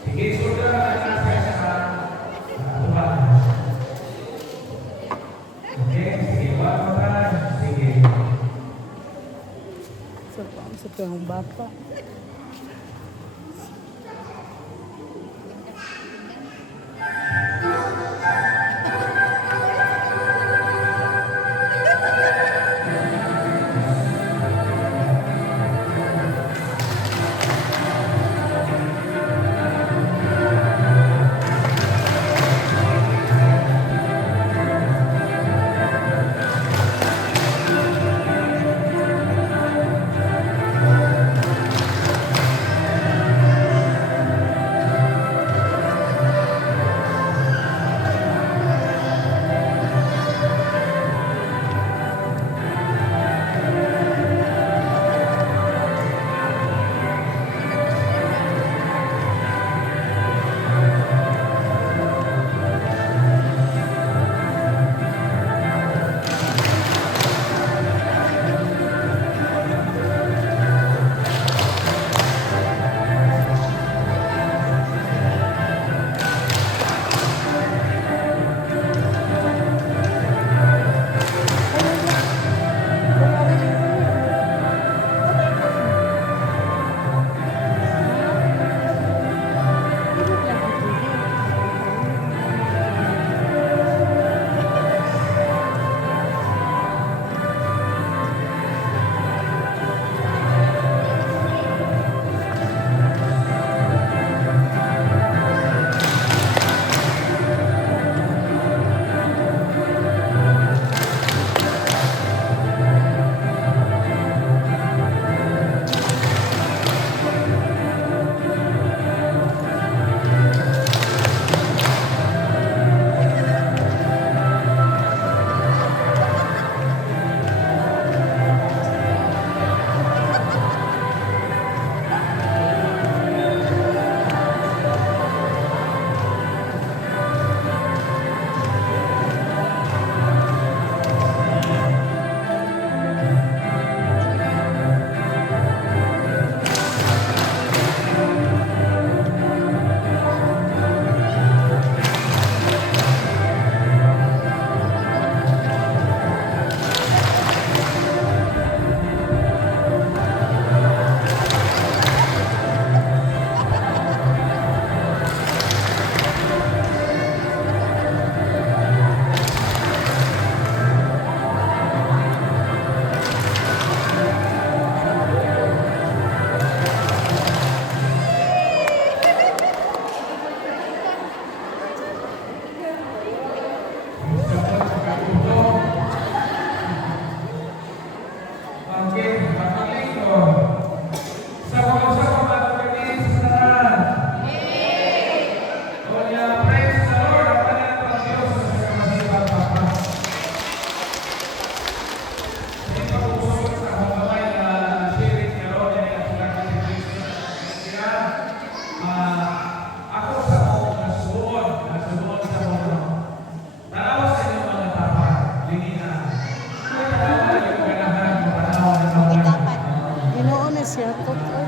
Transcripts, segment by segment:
Sige, sudah natin sa tuwan. Okay, sige, one more time. Sige. Sa tuyong bata. Siya totoo.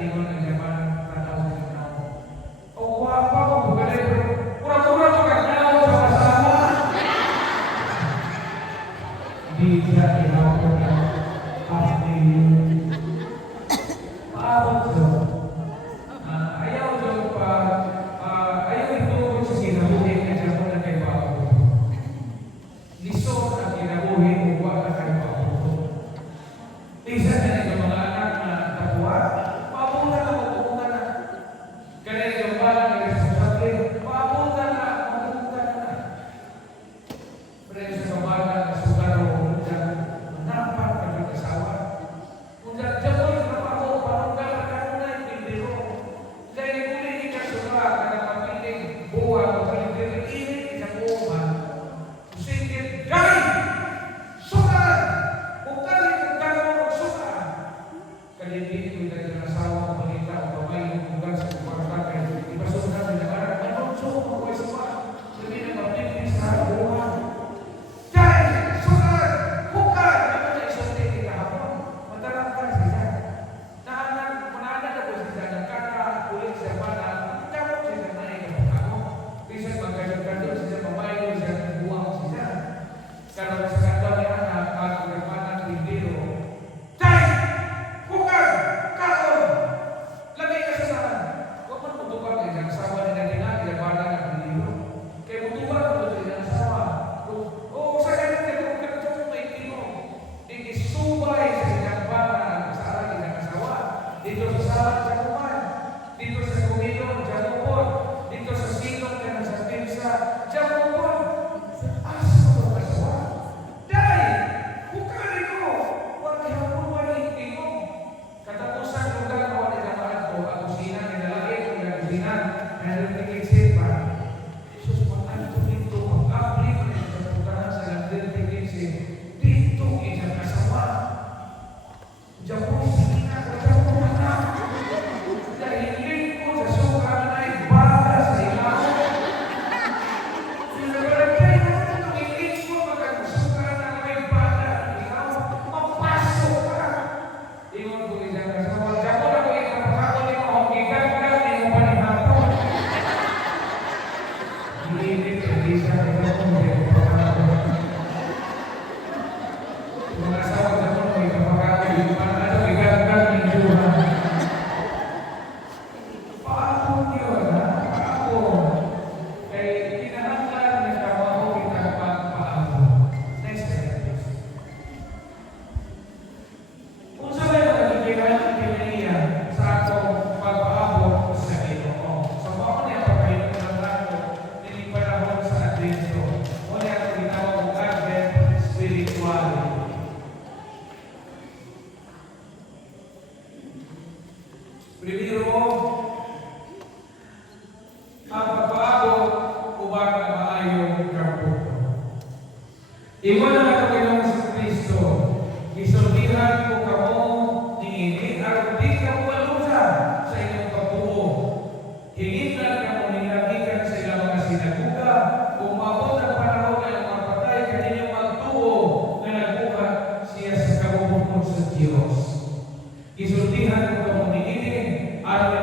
ingon ang jaman tanaw sa tanaw. O wapa ko bugalay pero pura-pura ko kagnaw sa kasama. Di siya inaw ko na after you. Paabot ko. Ayaw ko pa, ayaw ito ko sa kinabuhi na siya ko na kay paabot. Lisod ang kinabuhi o wala na kay paabot. Isa na ito mga anak na tapuha, paabot na mabubuka na. Kaya yung balang na responsable, paabot na mabubuka na. Pero sa balang na sugaro, dyan, napat na mag-asawa. Kung dyan mo yung trabaho, parang galakan na yung pindiro. Dahil muli ikasuga ka na mapiling buwan o pindiro, init sa buwan. Sige, dahil! Sukan! Bukan yung gano'n sukan! Kalibin ko yung dagang asawa ko malita o kamay yung bukan sa kumparatakay. Ipasukan na naman, anong suko ko ay suka? Sabi na mapiling sa buwan. Dahil! Sukan! Bukan! Ano na isunti kita hapon? Matarang ka siya. Manaanak ako siya. Nagkaka ulit siya para magkamot siya na ikapagkamo. Bisa magkagagado siya, mamayo siya, buwang siya. Karena sa kandaw ni anak, at nagmanang bindiro. Dahil! Bukan! Kaon! Lagay ka sa saan. Huwag man mabukang kayo ng asawa ni Nadina, ilabana ng bindiro. Kaya mabukang ko ito ng asawa. O sa ganun na kung kandaw mo may tino, ikisubay sa inabana sa arang ng asawa. Dito sa salat sa kuman, dito sa kumilon, jamupon, dito sa silong na sa pinsa, jamupon. Asa mo ang asawa? Dahil, bukan ito, huwag hapon wali ito. Katapusan ng dalawa ni namaan ko, ang kusina ni lalaki, kung ang kusina, meron tingin sipa. Jesus, patay ito dito, pag-aplik na ito sa putahan sa landin tingin siya. Dito, isang asawa. Diyan po, sige na, diyan po na. Dahil lingkod sa sukan ay bata sa ilaw. Sinabarangay natin itong ilingkod magkasukan na may bata sa ilaw. Mapasok ka. Ingon ko isang asawa. Diyan po na ko ikapakako ni mo, igagag ni mo pa ni hapon. Iinit ang isa ni mo kung may ikapakako. Mga asawa na po, may ikapakako. Igagag ni Juha. Paabot yun, ha? Paabot. Kaya kinahanglan na trabaho kita pagpaabot. Next slide, please. Kung sa may magkakilala ng pinaniya sa atong pagpaabot sa Ginoo. So, kung niya pagkailong ng lato, hindi panahon sa Advento. Kung niya ito ginawag ng Advent spirituality. Primero, ang pagpaabot ubang na maayong kabuto. Iwan na ito Ginoong Kristo, isultihan ko kamo niini, aron di ka malusa sa inyong kabuo. Hingitan ka mo nilagikan sa ilang mga sinaguga, kung maabot ang panahon na yung mapatay kaninyong magtuo na nagbuhat siya sa kabubuton sa Diyos. Isultihan ko kamo niini, aron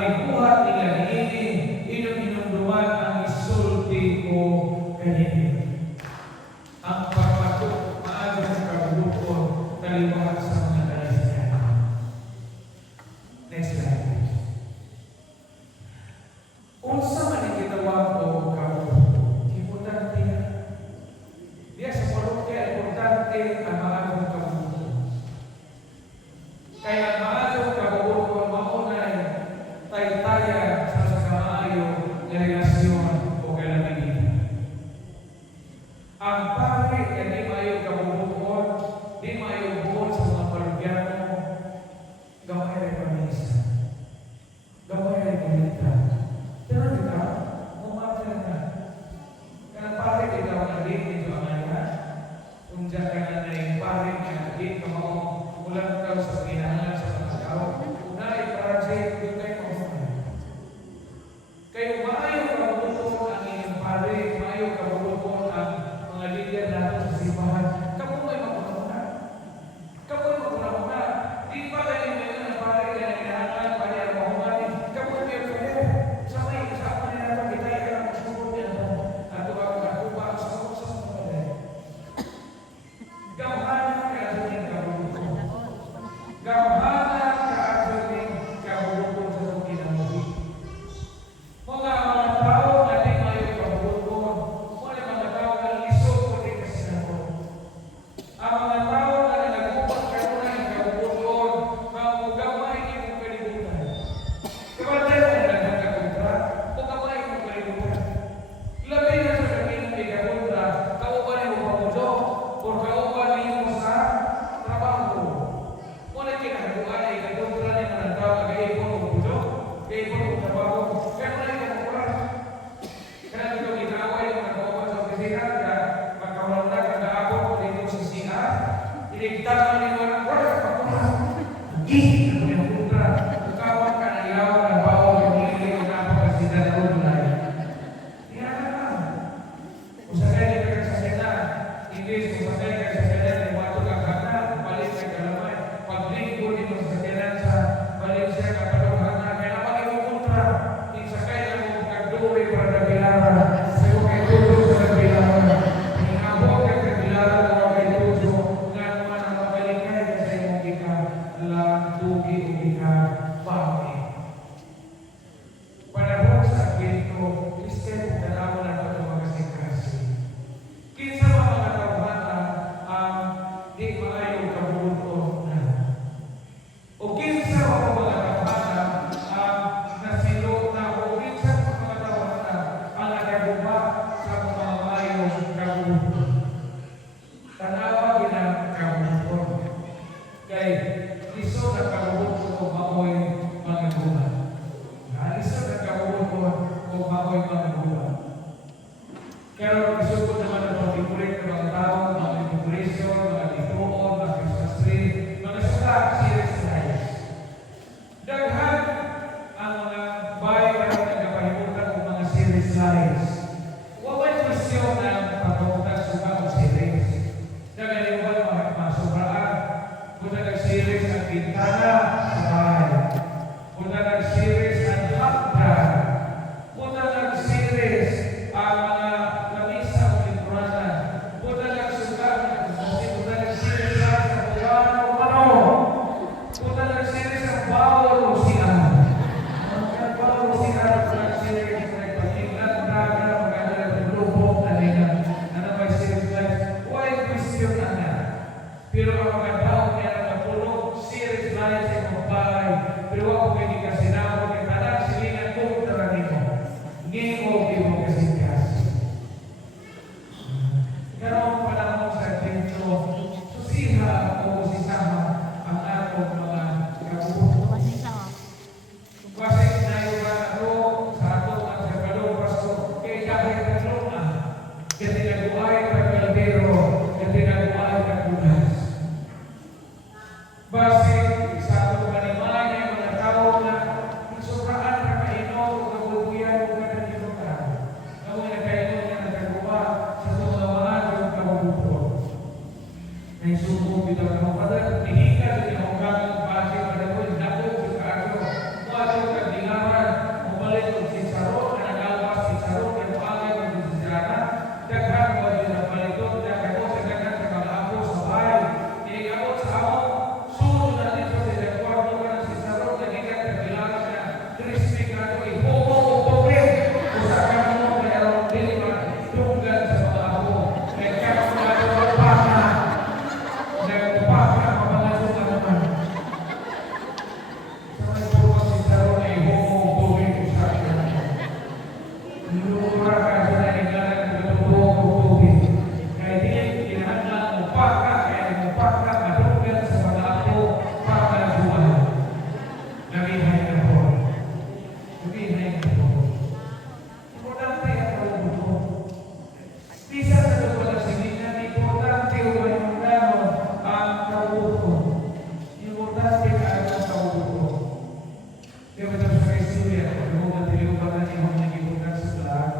macam sa istorya, kung mo matiliwanan niyo ang nagibutan sa lahat.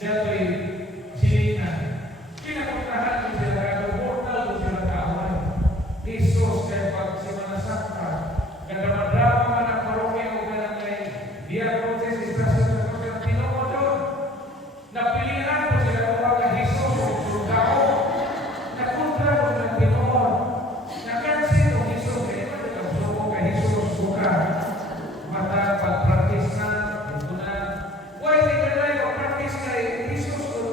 Dato'y sila kinapuntahan ko sila kaya mortal ko sila kaaway. Jesus kaya pag si manasakta, kagamadrama man ang parokya o kanangay diagnosis, istasyon sa kong sila tinuo doon. Napilihan ko sila mga Jesus o sultao. Nakontra ko sila tinuo. Nakansin o Jesus, kaya ito ang suko kay Jesus suka. Mata pag-practice na, ito na. Why di ka na yung practice kay Jesus o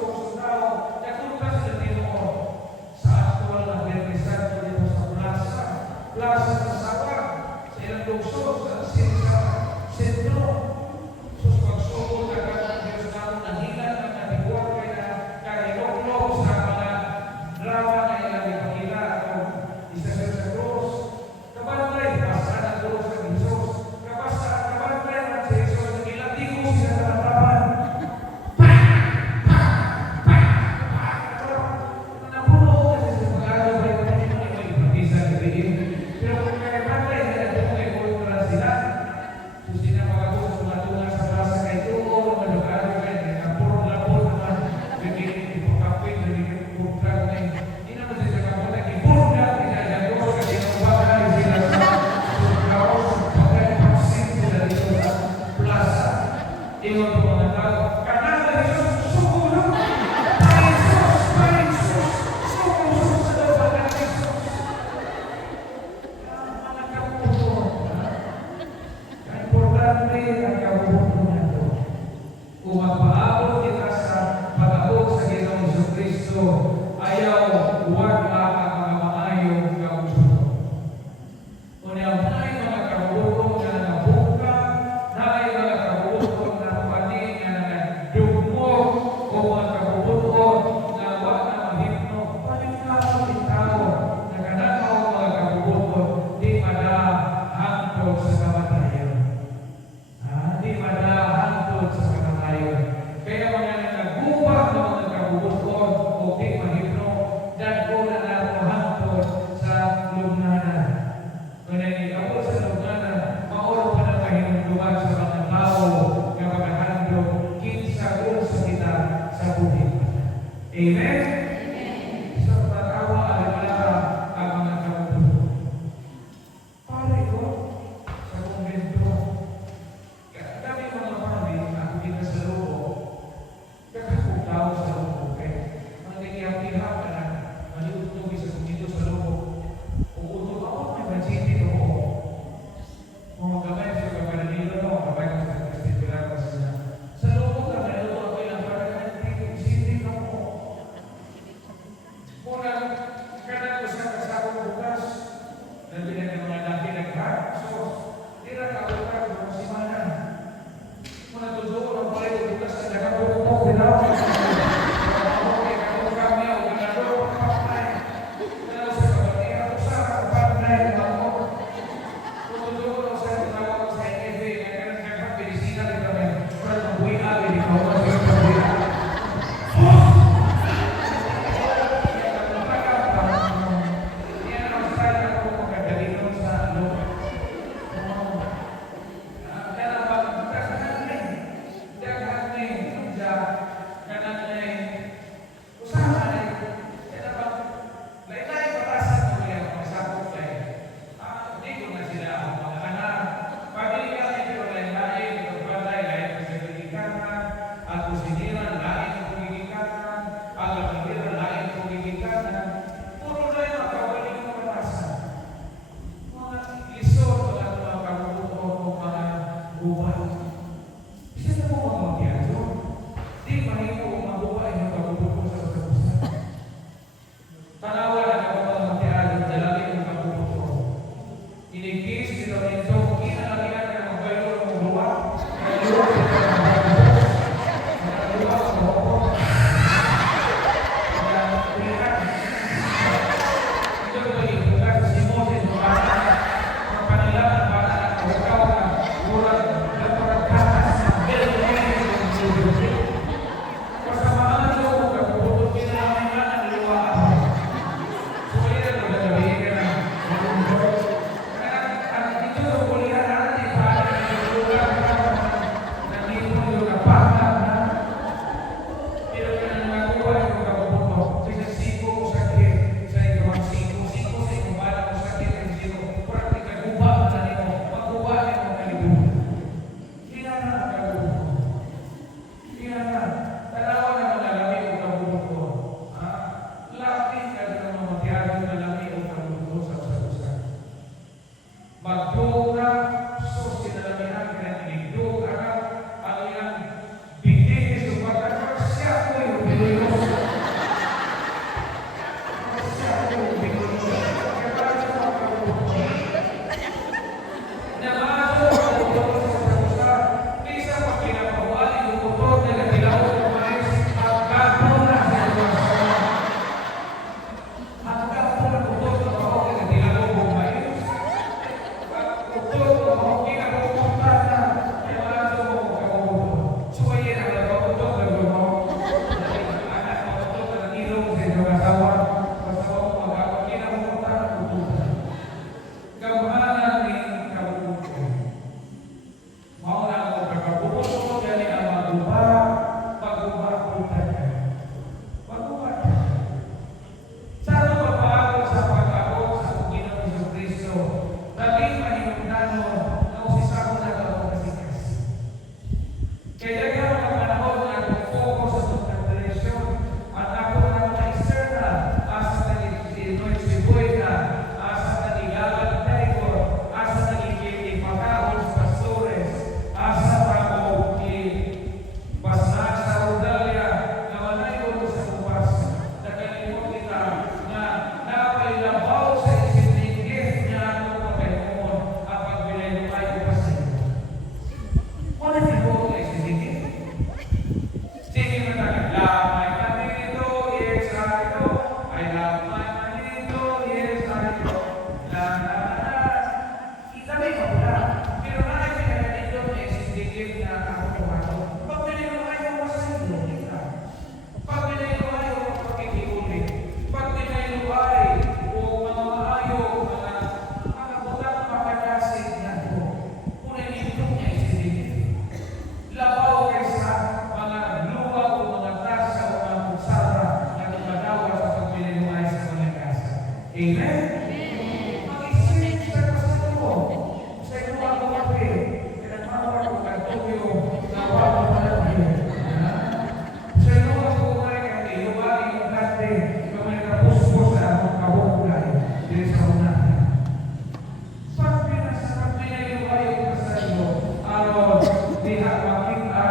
aron diha makita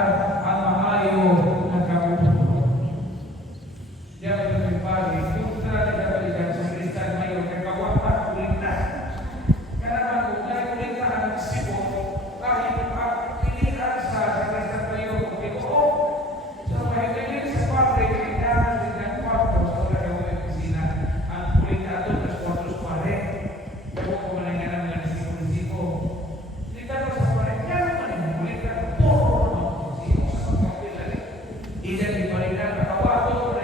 ang maayo nga kabubuton. Diya ito may pagi, yung sa nagkabalikan sa Kristan ngayon, kay kawapat kulita. Kaya kung nagkulita ang sibo, kahit pilihan sa Kristan ngayon, kung ito, so mahigilin sa padre, kailangan din ng kwarto sa wala yung opisina. Ang kulita ito, nas kwartos pare. Kaya kung malangyan ang mga nasipo-nasipo, hindi ka daw sa pare, kaya naman yung kulita, puro naman sipo sa mga kapila. Iyan di balikan, nakawato,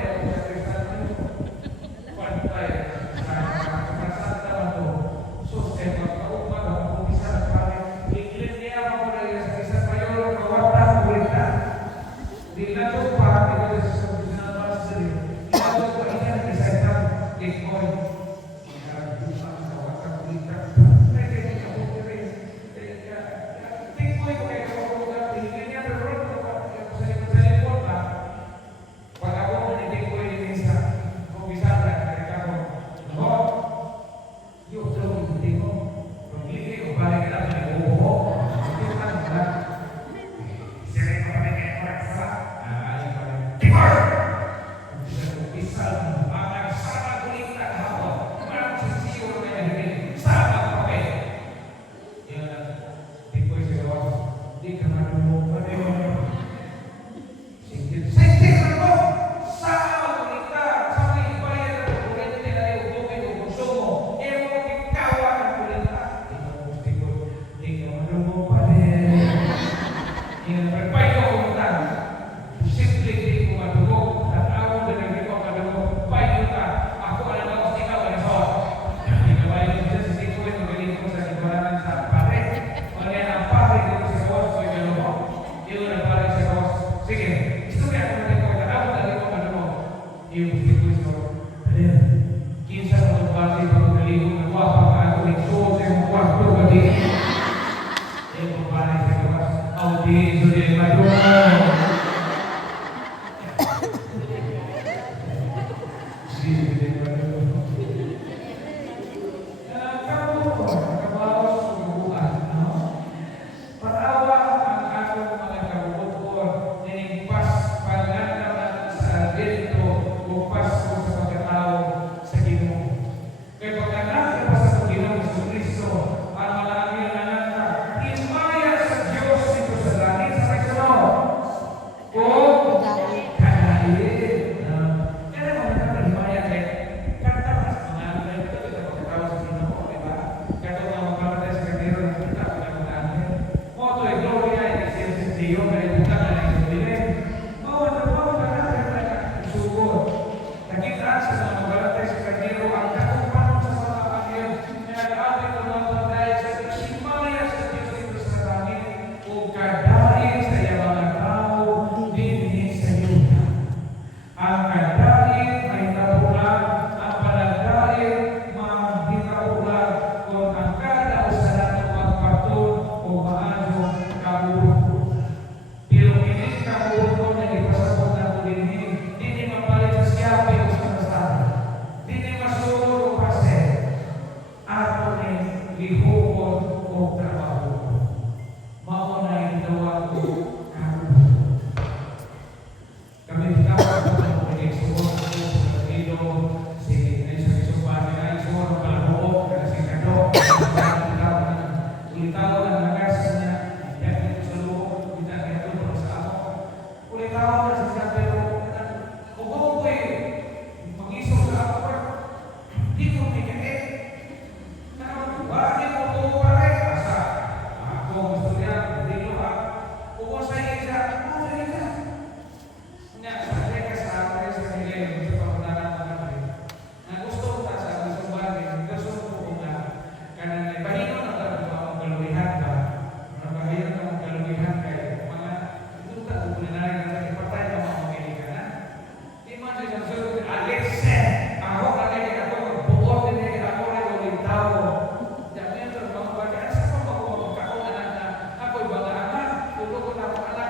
Ako ibang anak, tulog ko na ako anak,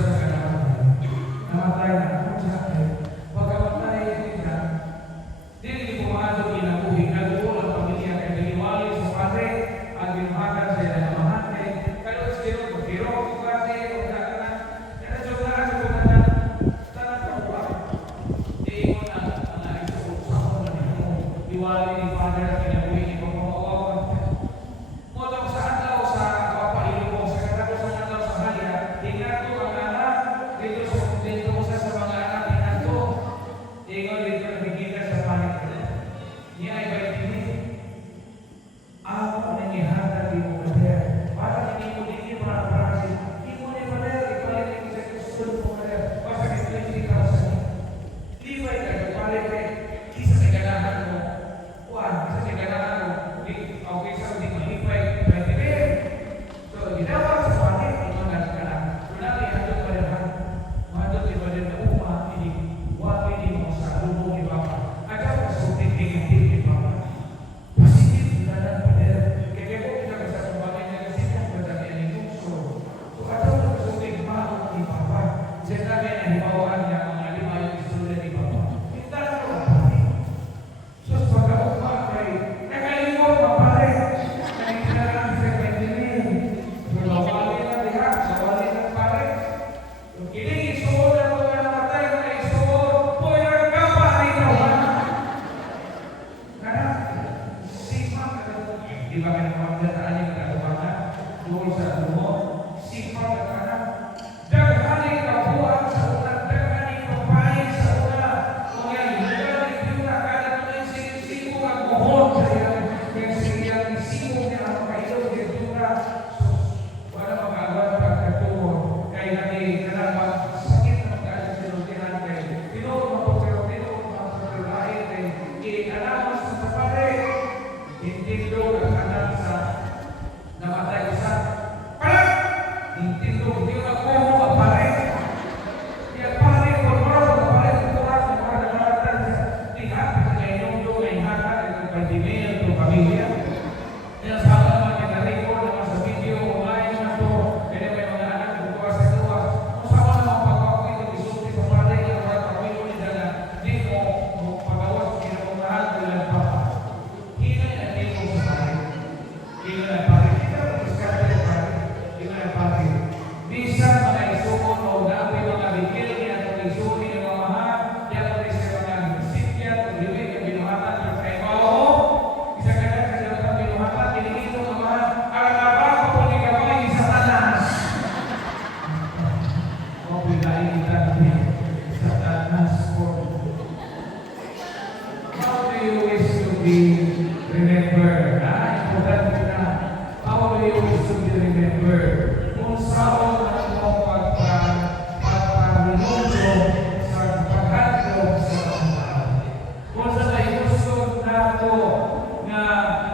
sa kanamatay. Namatay na kung sa akin. Pagkamatay niya, dili pumaado kinabuhi. Nagtuol ang pamilya kay Diliwali sa Padre. Ang binuhagan sa ilang amahante. Kalos kiro, kasi, kung nakanan. Kaya sobrang sa kumanan. Tanang kabuha. Di mo na, ang isuusap mo na nito. Diwali ni Padre na kinabuhi ni Pagmamawawan. Motong sa adlaw sa papailong sa katapos ng adlaw sa halya, tingnan ang anak dito sa mga anak tingnan ko. Ingon dito nakikita sa panik. Niya ay baitini. Ako na nihata di mo kader. Para hindi mo dito mga praksi. Hindi mo ni kader. Ipalit ko sa kusunod mo kader. Basta kasi ikaw sa niya. Liway ka. Ipalit ka. Kisa sa ganahan mo. Kuhan. Kisa sa ganahan mo. Okay sa hindi malipay. Pwede. So, ginawa sa panik. Imangat ka na. Kunali, handog pa rin ha. Handog iba rin na ini. Wapi ni mo sa lubong ni Papa. Agad ka sa tingin-tingin ni Papa. Positif na lang pa rin. Kaya kung kita ka sa kumbagan niya kasi kung madami ang ingungso. So, agad ka sa tingin ni Papa. Diyan namin ang hibawaan niya mga lima yung istorya ni Papa. Kita na lang pati. So, pagkauma kay nakalimot mapare. Nakikilalang sa kanyilin. So, nawali na diha. Nawali na pare. So, kiling isuod na mga namatay na isuod. Puyo ka pa rito ha. Karena sifat di bagian pemerintahan yang kita kembangkan dulu sa dulu sifat karena daghani kabuat sa una daghani papain sa una mga lugar di kita kada tuloy sinisiko ang mohon sa yang siyang isiko niya ang kailog di kita wala magagawa pagkatuon kay nabi kanang sakit ng kayo sa lutihan kay tinuod mapagkakalain kay alam sa tapare Intindo ang anak sa namatay ko sa palag! Intindo, hindi ko nakuha ang pare. Kaya pare ko, marang pare ko turas ng mga namatay sa lihat sa kanyang yung ay hata ng pandemya ng pamilya. Kaya sama naman yung na-record naman sa video online naman to. Kaya may mga anak bukuha sa tuwa. Kung sama naman pagkakawin ng isulti sa pare yung mga pamilya ni Dala, di mo pagawas kinamumahal bilang papa. Hina ang tingin sa pare. Hina ang pare. Kita ang diskarte ng pare. Hina ang pare. Bisa mga isukon o dami mga bigil niya at isukon ng mga mahal. Yan ang isa mga sikyan o liwin ng binuhatan ng kaibaw. Isa ka na sa dapat ng binuhatan. Tinigito ng mahal. Alam-alam ko po ni Gabay sa tanas. O bilain kita sa tanas po. How do you wish to be remembered? Importante na. How do you wish to be remembered? Kung saan mo pagparinunso sa paghandog sa mga. Kung saan ay gusto nato na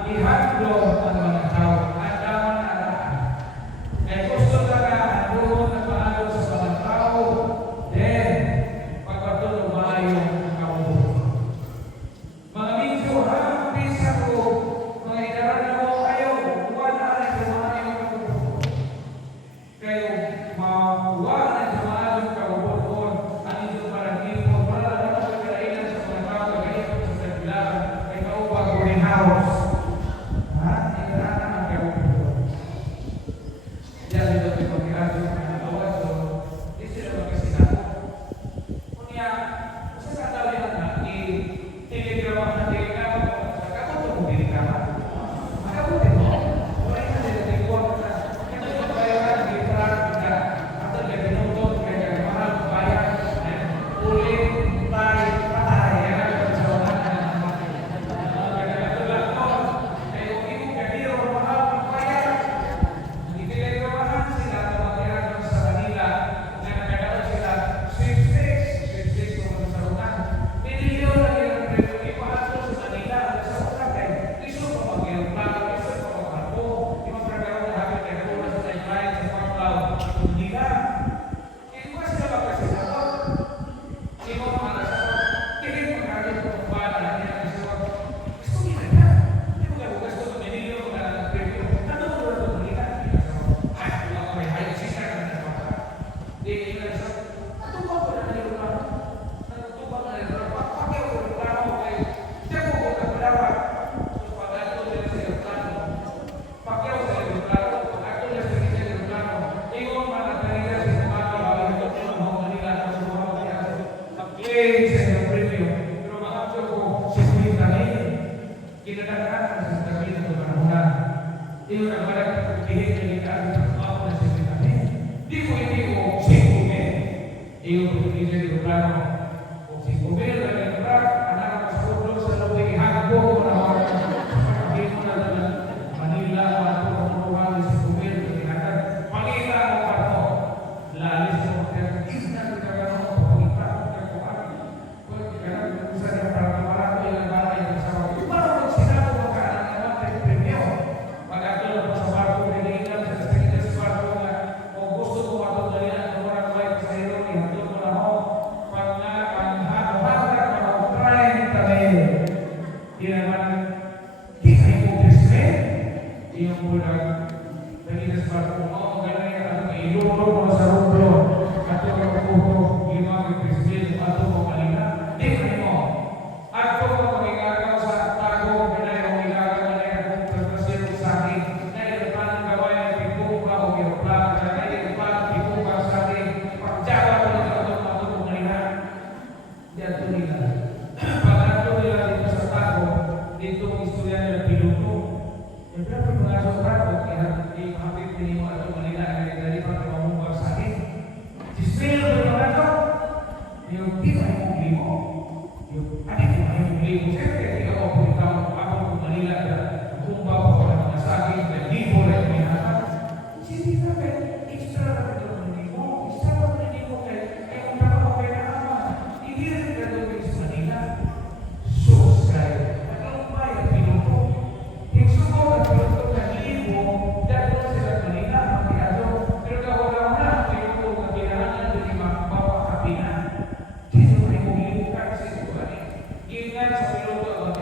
ihandog ang mga tao at daman araan. Kaya gusto na handog na paano sa mga tao Iyo pagkikita di plano. Kung si Kumil na nagkrak, anak ang pasudlo sa lubay, ihagbo mo na ako. Hindi mo na dalang Manila, mga turuan si Kumil, kinakad, pangita mo pa to. Lalis mo, kaya isna kita ka naman, pangita mo ka kuhan. Kung ikanag, kung saan yung parang marami yung balay ng asawa. Parang kung sinabi mo ka, ang naman tayo premyo. Pag-atulog mo sa barko, pinihingan sa sakit sa barko nga, kung gusto mo matulog na kung marang may pasahero, ihatulog mo na ako. Pang-hagrat mo ako, trying kami. Di naman, di kayo mo Christmas. Yung bulag, pag-inas barko, ang galing ang ilulog mo sa rublo. At yung kaputo, yung mga Christmas, at yung malina, di kayo mo. At kung magigagaw sa tago, pinayong igagaw na yung pagkasiro sa akin, na yung planong gawin ng pituka o yung plan, na yung planong pituka sa akin, pagjaga ko nito at matulog na nila, di ato nila. Pag ato nila dito sa tago, dito ang istorya nila piluto. Yung pinapit mga sa tago, kaya hapit din mo ato Manila, kaya dali pa kayo mamungkag sa akin. Sismil ko yung ato, yung di ba yung limo? Yung adik mo yung limo, siyempre, di ako pinitaw ako ng Manila na kumba pa ko ng mga saging, na libo na yung minata. Hindi na kayo, extra na kayo ng limo, extra na ng limo kayo, ay kung dapat ako kayo na ama, hindi rin ka doon sa Manila. Sus kayo, nakalumpay ang pinuto. Yung suko na pinuto na libo, dahil sila Manila, magkado, pero kawala na, pinuto na kailangan doon yung mabawa kapina. Dito may kumibukan sa ito. Ingat sa piloto ang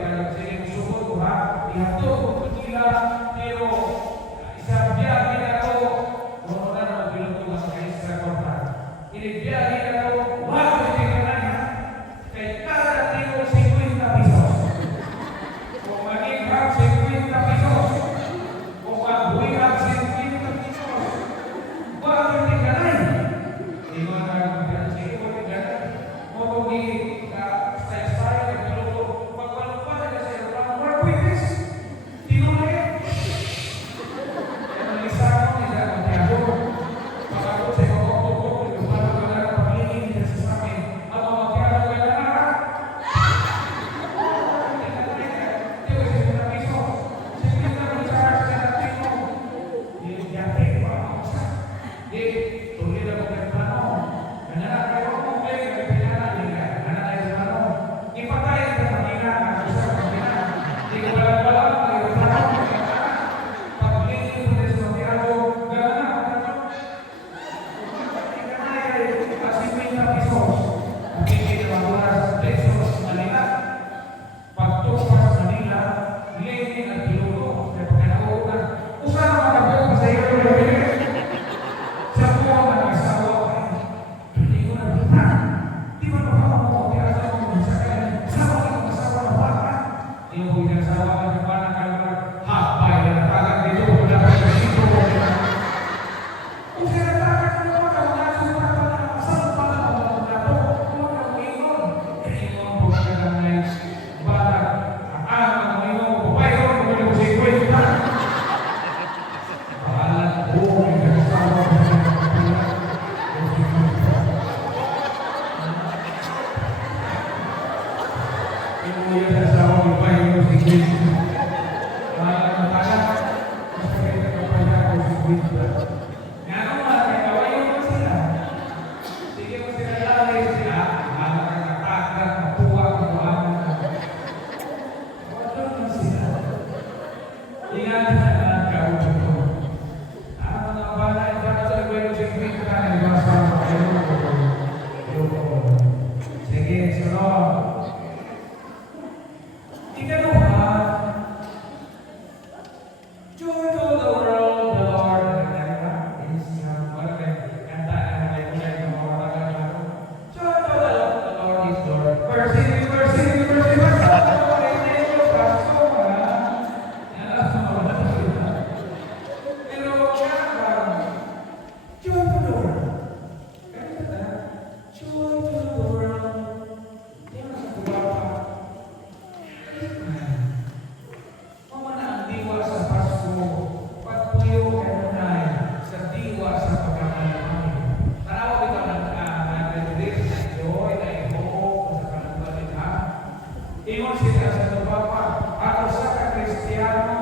Ingon sila sa tupapa, ako sa ka-Kristiyano,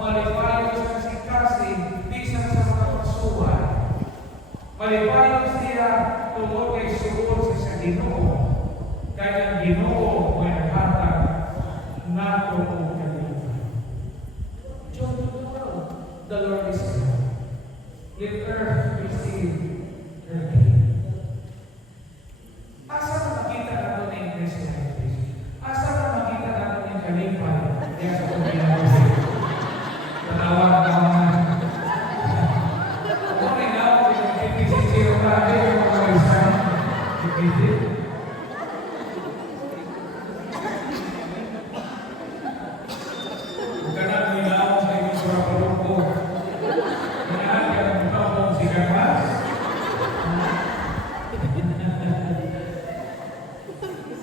malipayo sa kasing-kasing, bisan sa mga pasuhan. Malipayo siya tungkol kay suod sa Ginoo. Kaya ang Ginoo may naghatag nato o kalimutan. John 12, the Lord is good. Let earth receive her King. Asa na makita nato ng Christianity? Asa na makita nato ng kalipay? Kaya sa pagkinabuhi. Tanawa na naman. Ako rin na ako yung kipisisiro natin yung mga isang kipisip. Huwag ka na minaw sa inyong surapalong ko. Inahan ka ng mga mong sigamas.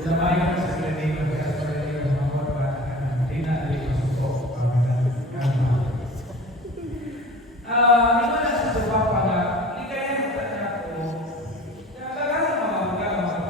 Samayan sa pinaniman ka sa pinaniman ng mga bata na tinali ang suko. Naman sa tupapa nga, ikayan ang tanya ko, kailangan mga mga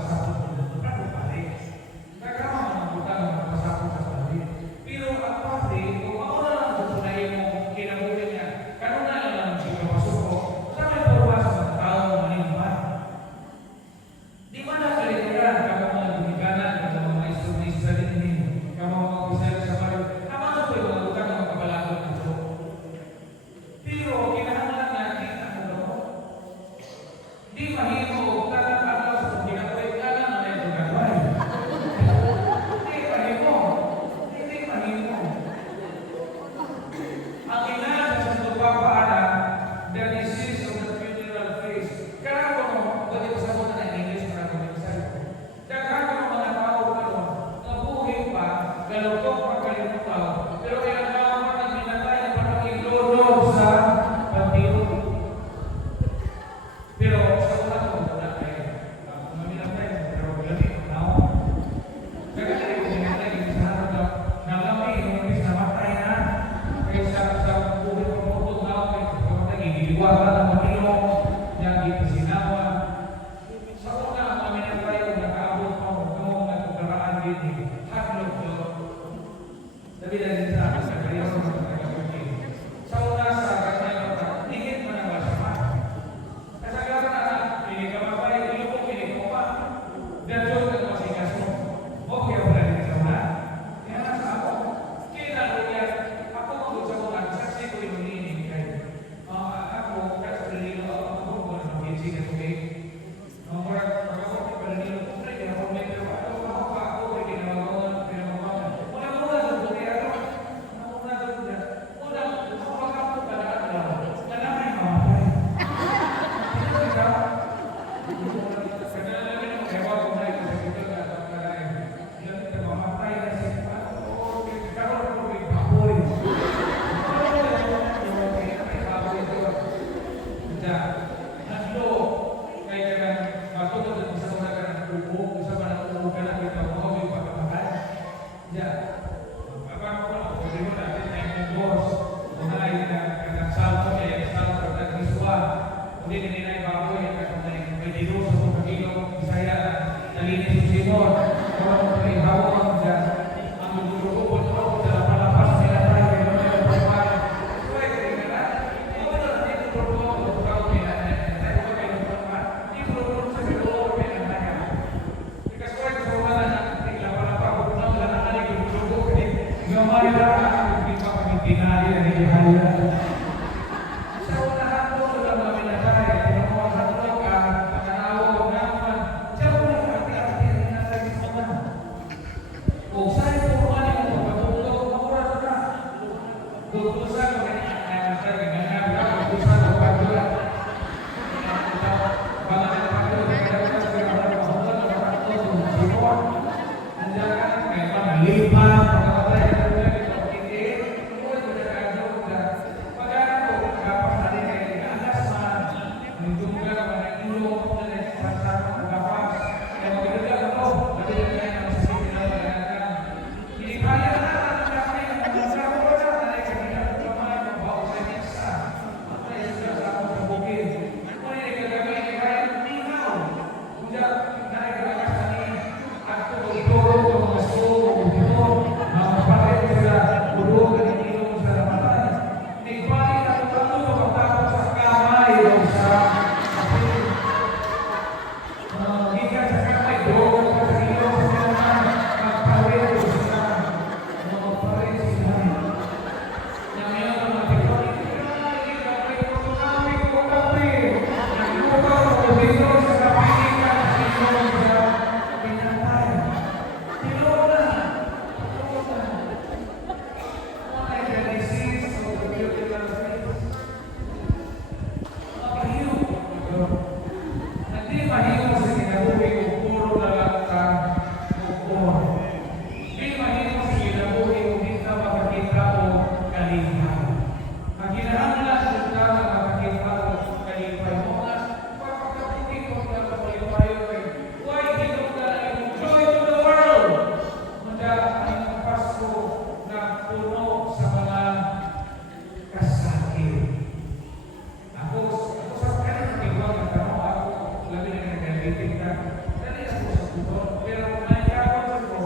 diabetic ka. Dali ako sa buton. Pero may kapon ko,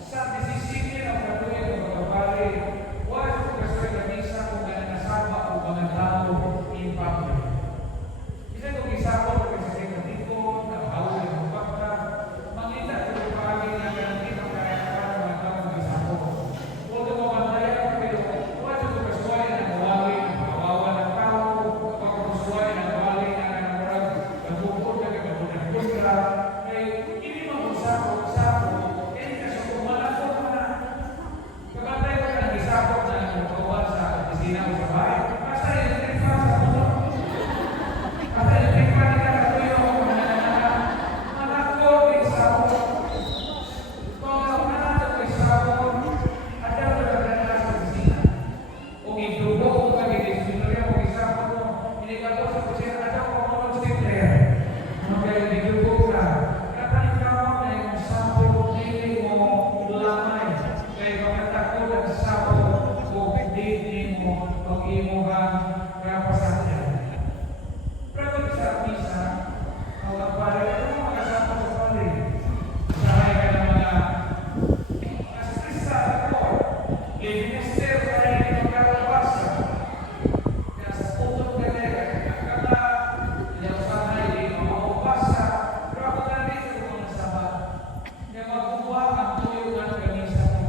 sa desisyon ng katuloy ng pagkabali, wala ko kasi kanisa kung nasama o mga tao in public. Isa kong isapon kasi sa katiko, nakahawin ng pagka, mangita ko yung pagi na ganti ng kaya mga tao ng isapon. Huwag mo mamantaya, pero wala ko kasuway na nawawin, kawawa ng tao, pagkakasuway na nawawin na namurag, nabukod na kagabunan kontra, kay hindi mag-usapon, kaya kasi kung malakot na, kapatay ko na nag-isapon na nagkawan sa opisina o sa bahay, basta yung tripang sa mundo. Basta yung tripang nila katuyo, malakot, isapon. Kung malakot ko isapon, at yung nagkakalas sa opisina. Kung idugo ko kag-idisiplinarya ko isapon mo, hindi ka po sa opisina, at yung kumunod sa player. Kaya idugo ka. Kapag ikaw na yung sapon, hindi mo lamay. Kaya makatakot ang sapon, kung hindi mo pag-imuhan kapasakyan. Pero sa misa, ang pare, ano mga sapon sa pare? Sahay ka ng mga asistisa ako. I-minister ka rin yung karabasa. Kaya sa putong ka rin, kata, yung sahay, yung maupasa. Pero ako na rin sa mga sabat. Kaya magbuwa ang tuyo ng kanisa mo.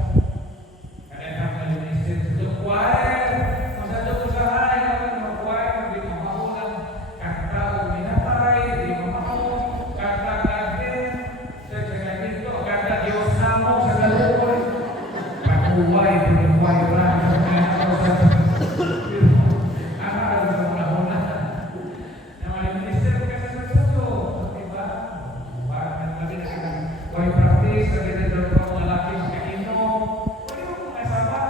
Kaya mag-minister sa choir. Kung sa choir, mag-choir, hindi mo maulang kata o minatay, hindi mo maul, kata gagin, sa dito, kata Diyos namo sa galuoy. Pag-uway, pag-uway lang, ang aral sa una-una. Na mag-minister kasi sa suso, diba? Bakit nabi na ka why practice, sa ganito pa ang lalaki makainom. Pwede mo kung kasama,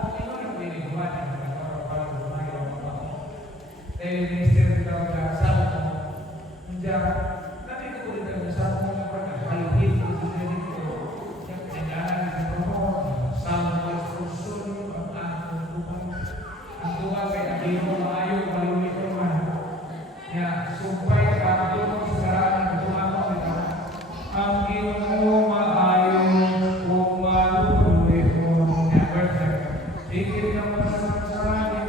kung inom yung biniguan, minister kita udah sama, menjak nanti itu boleh bersama apa halid itu yang penjagaan di bawah sama susun angkuhan kayak di rumah ayu baru itu mah ya supaya kamu sekarang itu apa kita angkimu maayu umalu itu ya perfect dikit yang bersama-sama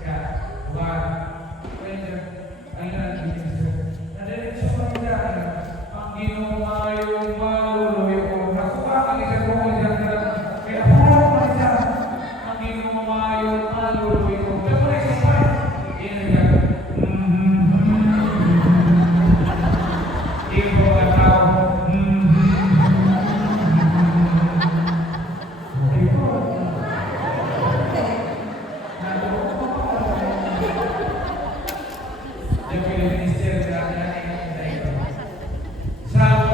ya buat ayah ada yang semuanya angin mayu malu aku akan bisa ngomong kayak apa aja angin mayu malu kita boleh semua ini kan ibu atau Sa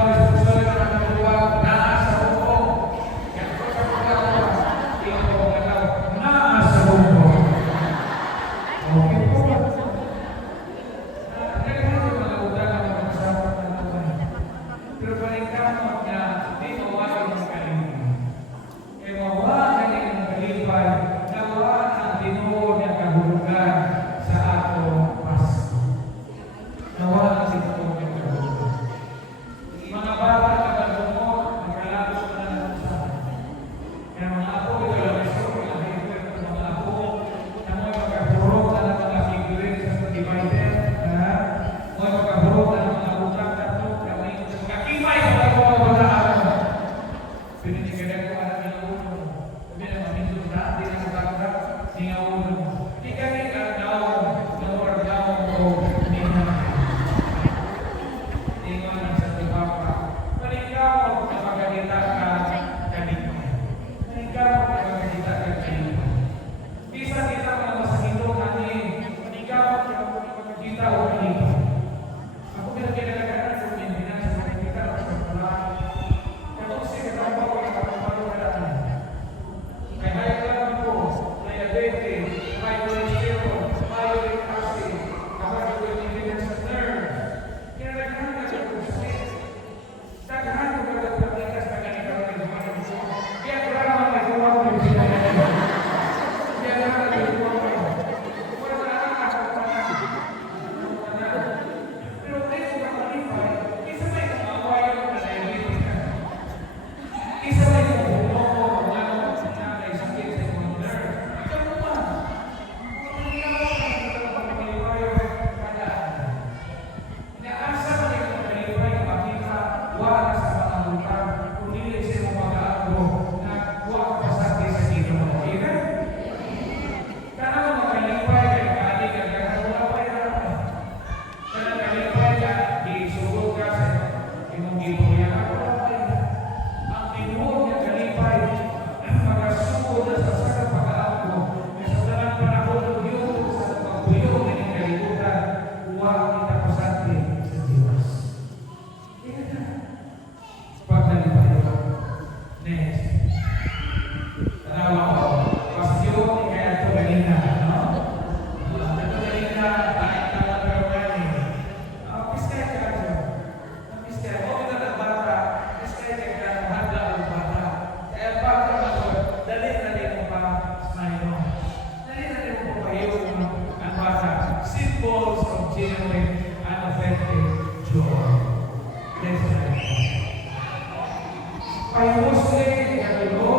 Pahimos din ang ulo,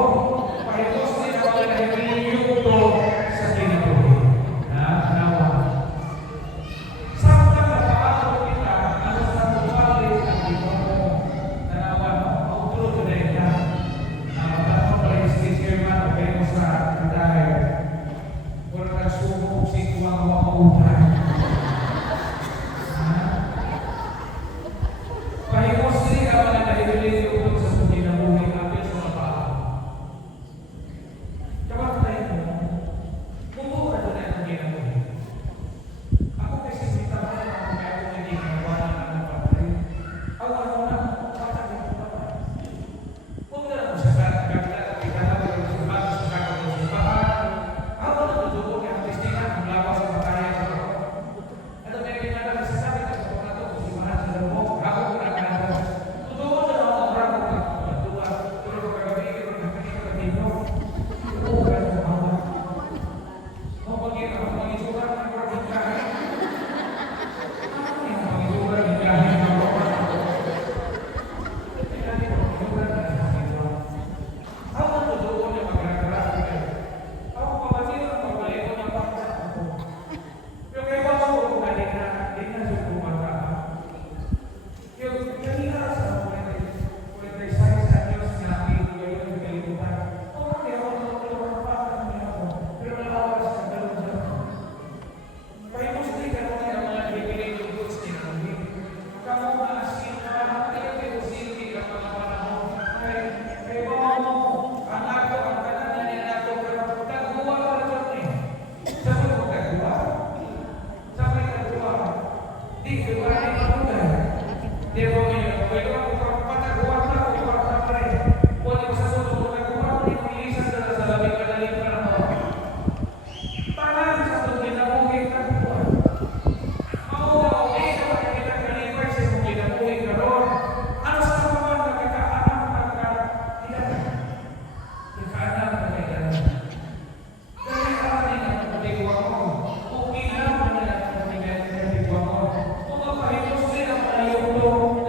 pahimos din ang mga nahimiliyong to sa kinabuhi. Nawa. Samtang napaabot kita, ano sa bumalik ang Ginoo. Nawa, mautro na ita. Dapat pala yung stage man, okay mo sa dahil. Kung nagsubok si tuwang mauutan. Pahimos din ang mga nahimiliyong to sa kinabuhi. Kung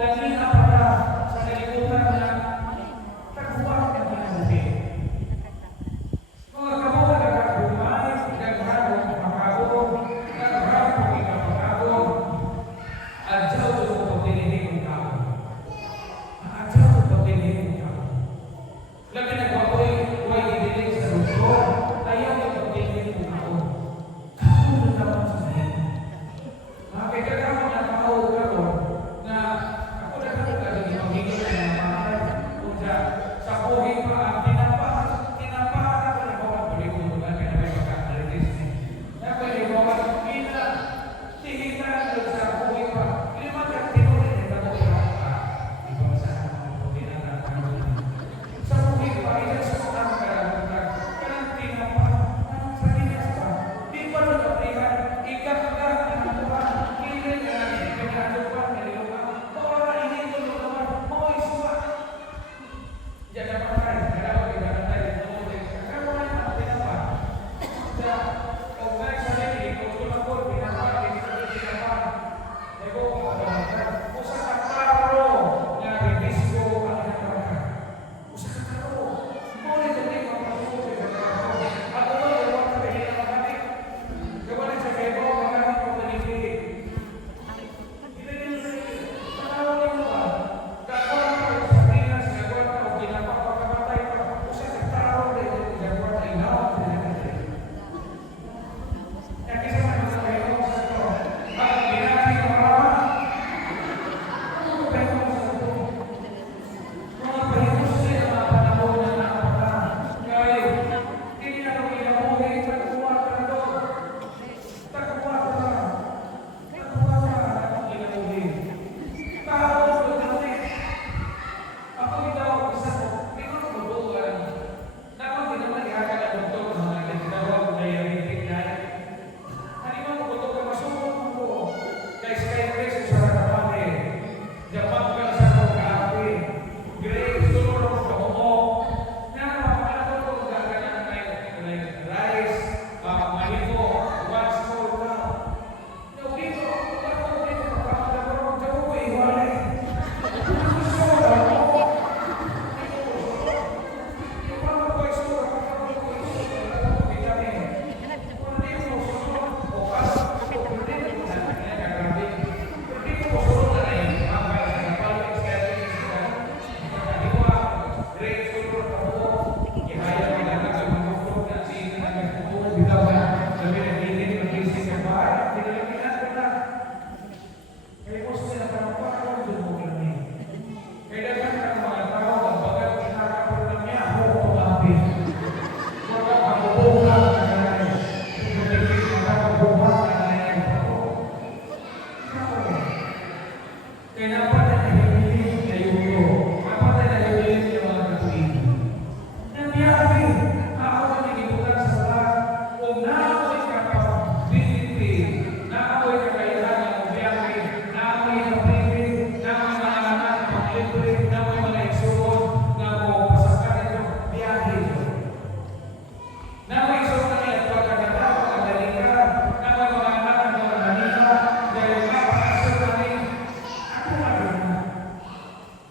dapat na nahihilig na yuto. Dapat na nahihilig yung mga katuig. Nabiyahe, ako na nagibutan sa lahat. Kung naamoy ka pa, biniti, naamoy ka kailangan ng biyahe, naamoy ka pwede, naamoy mga anak, pag-libre, naamoy mga igsuon, naamoy pasakan ito, biyahe ito. Naamoy igsuon na niya, pagkaganda, pagkadalika, naamoy mga anak, mga manila, dahil ka, pakasyon na rin. Ako na rin na.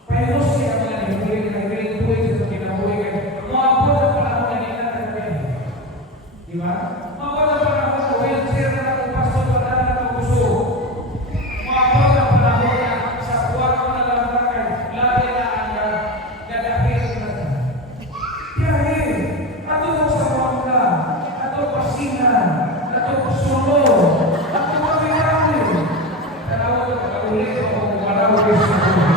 Pero siya mga nahihilig na nahihilig sa kinabuhi kayo. Mga po na pala ako kanina na rin. Di ba? Mga po na pala ako sa wheelchair na ako pasok pa na ako gusto. Mga po na pala ako na sa buwan ko na lang na kayo. Lagi na ang nadapit na. Biyahe. Ato mo sa Wangla. Ato Pasinan. Ato Solo. Ato Pagkakali. Tanawa ko pag-ulit ako kung marawin sa buhay.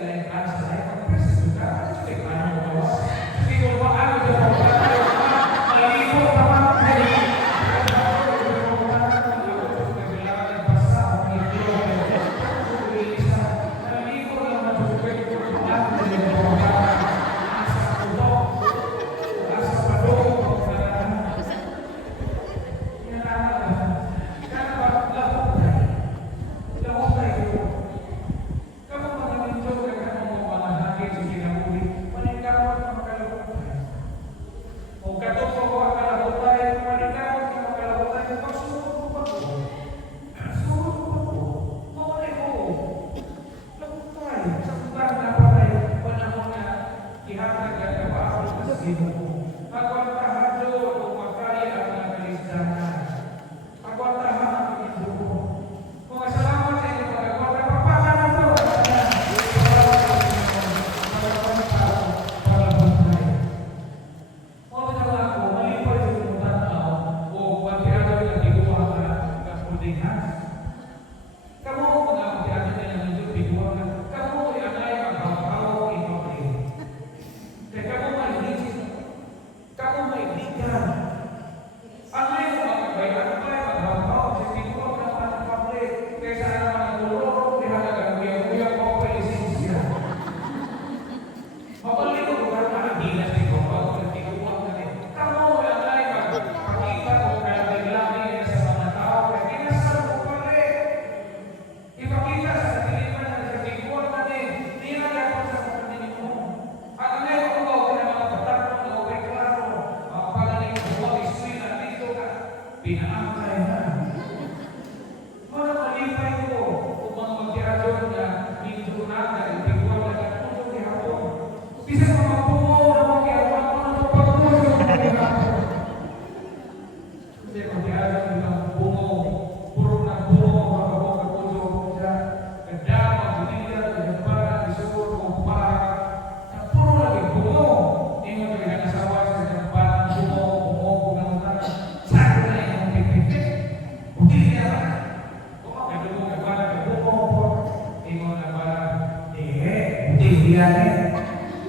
lain kansa lain pagpresis juga ada juga mana mau bawa jadi kalau ano juga maligo naman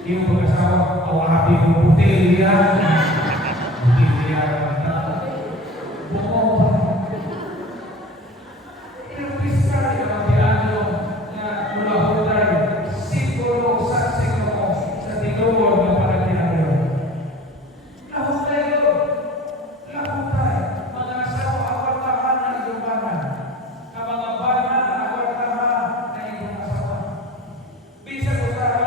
Yung pag-asawa, awahati ng puti yan. Puti yan. Buko. Inumpisa yung piano na mula po tayo. Siguro sa siguro sa tinuod na panagpinayo. Lahot tayo. Lahot tayo. Mga asawa, awartahan ng lumanan. Ang mga bana, awartahan ng ibang asawa. Bisa ko tayo.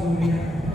istorya.